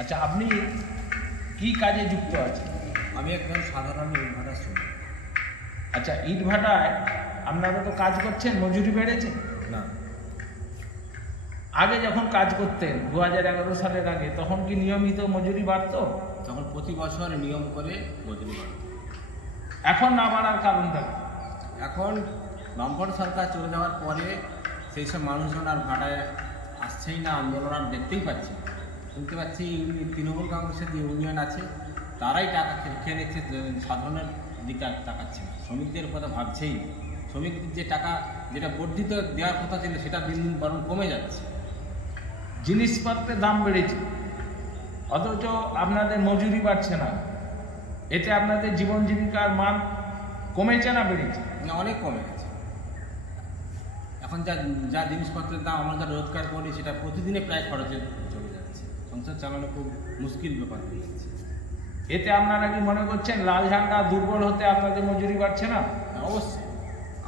আচ্ছা, আপনি কি কাজে যুক্ত আছেন? আমি একজন সাধারণ ইটভাটার শ্রমিক। আচ্ছা, ইট ভাটায় আপনারা তো কাজ করছেন, মজুরি বেড়েছে? না, আগে যখন কাজ করতেন 2011 সালের আগে, তখন কি নিয়মিত মজুরি বাড়তো? তখন প্রতি বছর নিয়ম করে মজুরি বাড়ত। এখন না বাড়ার কারণটা কি? এখন বামফ্রন্ট সরকার চলে যাওয়ার পরে সেই সব মানুষজন আর ভাটায় আসছেই না, আন্দোলন আর দেখতেই পাচ্ছি না। শুনতে পাচ্ছি তৃণমূল কংগ্রেসের যে ইউনিয়ন আছে তারাই টাকা খেয়ে নিচ্ছে, সাধারণের দিকে আর তাকাচ্ছে না, শ্রমিকদের কথা ভাবছেই না। শ্রমিকদের যে টাকা যেটা বর্ধিত দেওয়ার কথা ছিল সেটা দিন দিন বরং কমে যাচ্ছে। জিনিসপত্রের দাম বেড়েছে, অথচ আপনাদের মজুরি বাড়ছে না। এতে আপনাদের জীবন জীবিকার মান কমেছে না বেড়েছে? অনেক কমে গেছে। এখন যা যা জিনিসপত্রের দাম আমরা যা রোজগার করি সেটা প্রতিদিনে প্রায় খরচে চলে যাচ্ছে, সংসার চালানো খুব মুশকিল ব্যাপার হয়ে যাচ্ছে। এতে আপনারা কি মনে করছেন লাল ঝান্ডা দুর্বল হতে আপনাদের মজুরি বাড়ছে না? অবশ্যই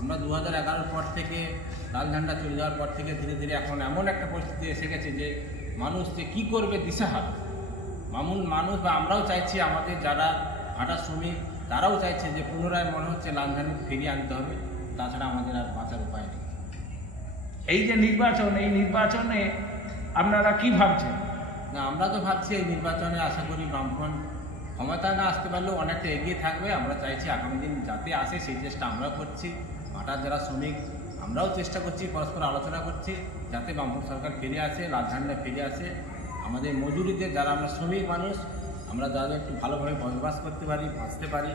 আমরা 2011 পর থেকে, লাল ঝান্ডা চলে যাওয়ার পর থেকে ধীরে ধীরে এখন এমন একটা পরিস্থিতি এসে গেছে যে মানুষ যে কী করবে দিশাহারা। মানুষ বা আমরাও চাইছি, আমাদের যারা ভাটা শ্রমিক তারাও চাইছে যে পুনরায় মনে হচ্ছে লাল ঝান্ডা ফিরিয়ে আনতে হবে, তাছাড়া আমাদের আর বাঁচার উপায় নেই। এই যে নির্বাচন, এই নির্বাচনে আপনারা কি ভাবছেন? না, আমরা তো ভাবছি এই নির্বাচনে আশা করি বামফ্রন্ট ক্ষমতা না আসতে পারলেও অনেকটা এগিয়ে থাকবে। আমরা চাইছি আগামী দিন যাতে আসে সেই চেষ্টা আমরা করছি। ভাটার যারা শ্রমিক আমরাও চেষ্টা করছি, পরস্পর আলোচনা করছি যাতে বামফ্রন্ট সরকার ফিরে আসে, লাল ঝান্ডা ফিরে আসে। আমাদের মজুরিতে যারা আমরা শ্রমিক মানুষ, আমরা যাতে একটু ভালোভাবে বসবাস করতে পারি, বাঁচতে পারি,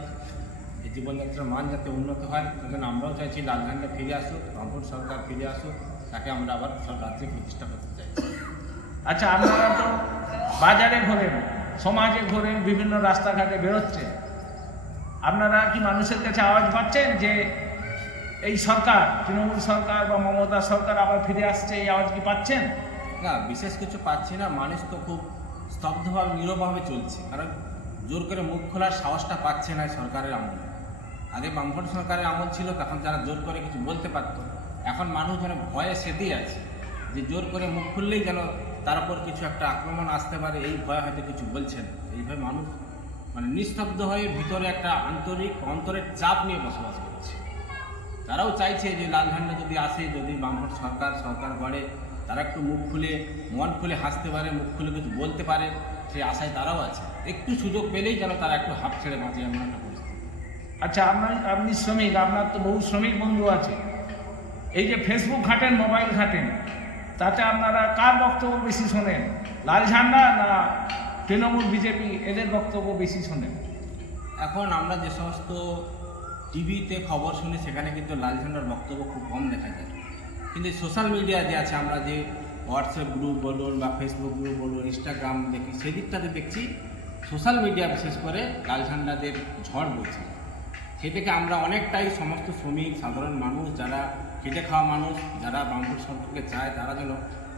এই জীবনযাত্রার মান যাতে উন্নত হয় সেজন্য আমরাও চাইছি লাল ঝান্ডা ফিরে আসুক, বামফ্রন্ট সরকার ফিরে আসুক, তাকে আমরা আবার সব রাজ্যে প্রতিষ্ঠা করতে চাইছি। আচ্ছা, আপনারা তো বাজারে ঘোরেন, সমাজে ঘোরেন, বিভিন্ন রাস্তাঘাটে বেরোচ্ছেন, আপনারা কি মানুষের কাছে আওয়াজ পাচ্ছেন যে এই সরকার, তৃণমূল সরকার বা মমতা সরকার আবার ফিরে আসছে, এই আওয়াজ কি পাচ্ছেন? না, বিশেষ কিছু পাচ্ছি না। মানুষ তো খুব স্তব্ধভাবে নীরবভাবে চলছে, কারণ জোর করে মুখ খোলার সাহসটা পাচ্ছে না সরকারের আমলে। আগে বামফ্রন্ট সরকারের আমল ছিল, তখন যারা জোর করে কিছু বলতে পারত। এখন মানুষ যেন ভয়ে সেতেই আছে যে জোর করে মুখ খুললেই যেন তার উপর কিছু একটা আক্রমণ আসতে পারে, এই ভয়ে হয়তো কিছু বলছে না। এইভাবে মানুষ নিস্তব্ধ হয়ে ভিতরে একটা অন্তরের চাপ নিয়ে বসবাস করছে। তারাও চাইছে যে লাল ঝান্ডা যদি আসে, যদি বামফ্রন্ট সরকার গড়ে, তারা একটু মুখ খুলে, মন খুলে হাসতে পারে, মুখ খুলে কিছু বলতে পারে, সেই আশায় তারাও আছে। একটু সুযোগ পেলেই যেন তারা একটু হাঁপ ছেড়ে বাঁচে, এমন একটা পরিস্থিতি। আচ্ছা, আপনি শ্রমিক, আপনার তো বহু শ্রমিক বন্ধু আছে, এই যে ফেসবুক ঘাটেন, মোবাইল ঘাটেন, তাতে আপনারা কার বক্তব্য বেশি শোনেন? লাল ঝান্ডা না তৃণমূল বিজেপি, এদের বক্তব্য বেশি শোনেন? এখন আমরা যে সমস্ত টিভিতে খবর শুনি সেখানে কিন্তু লাল ঝান্ডার বক্তব্য খুব কম দেখা যায়, কিন্তু সোশ্যাল মিডিয়া যে আছে, আমরা যে হোয়াটসঅ্যাপ গ্রুপ বলুন বা ফেসবুক গ্রুপ বলুন, ইনস্টাগ্রাম দেখি, সেদিকটাতে দেখছি সোশ্যাল মিডিয়া বিশেষ করে লাল ঝান্ডাদের ঝড় বইছে। সে থেকে আমরা অনেকটাই সমস্ত শ্রমিক, সাধারণ মানুষ, যারা খেটে খাওয়া মানুষ, যারা বামফ্রন্ট সরকারকে চায়, তারা যেন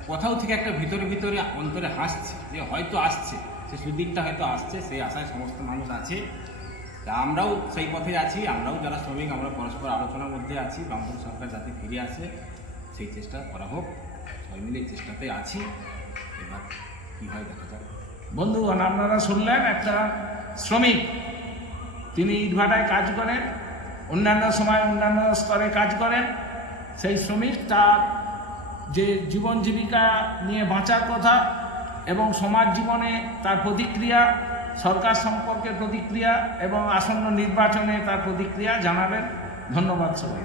কোথাও থেকে একটা ভিতরে অন্তরে হাসছে যে হয়তো আসছে, সে সুদিনটা হয়তো আসছে, সেই আশায় সমস্ত মানুষ আছে। তা আমরাও সেই পথে আছি, আমরাও যারা শ্রমিক আমরা পরস্পর আলোচনার মধ্যে আছি, বামফ্রন্ট সরকার যাতে ফিরে আসে সেই চেষ্টা করা হোক, সবাই মিলে এই চেষ্টাতে আছি। এবার কী হয় দেখা যাক। বন্ধুগণ, আপনারা শুনলেন একটা শ্রমিক, তিনি ইটভাটায় কাজ করেন, অন্যান্য সময় অন্যান্য স্তরে কাজ করেন। সেই শ্রমিক তার যে জীবন জীবিকা নিয়ে বাঁচার কথা এবং সমাজ জীবনে তার প্রতিক্রিয়া, সরকার সম্পর্কে প্রতিক্রিয়া এবং আসন্ন নির্বাচনে তার প্রতিক্রিয়া জানাবেন। ধন্যবাদ সবাই।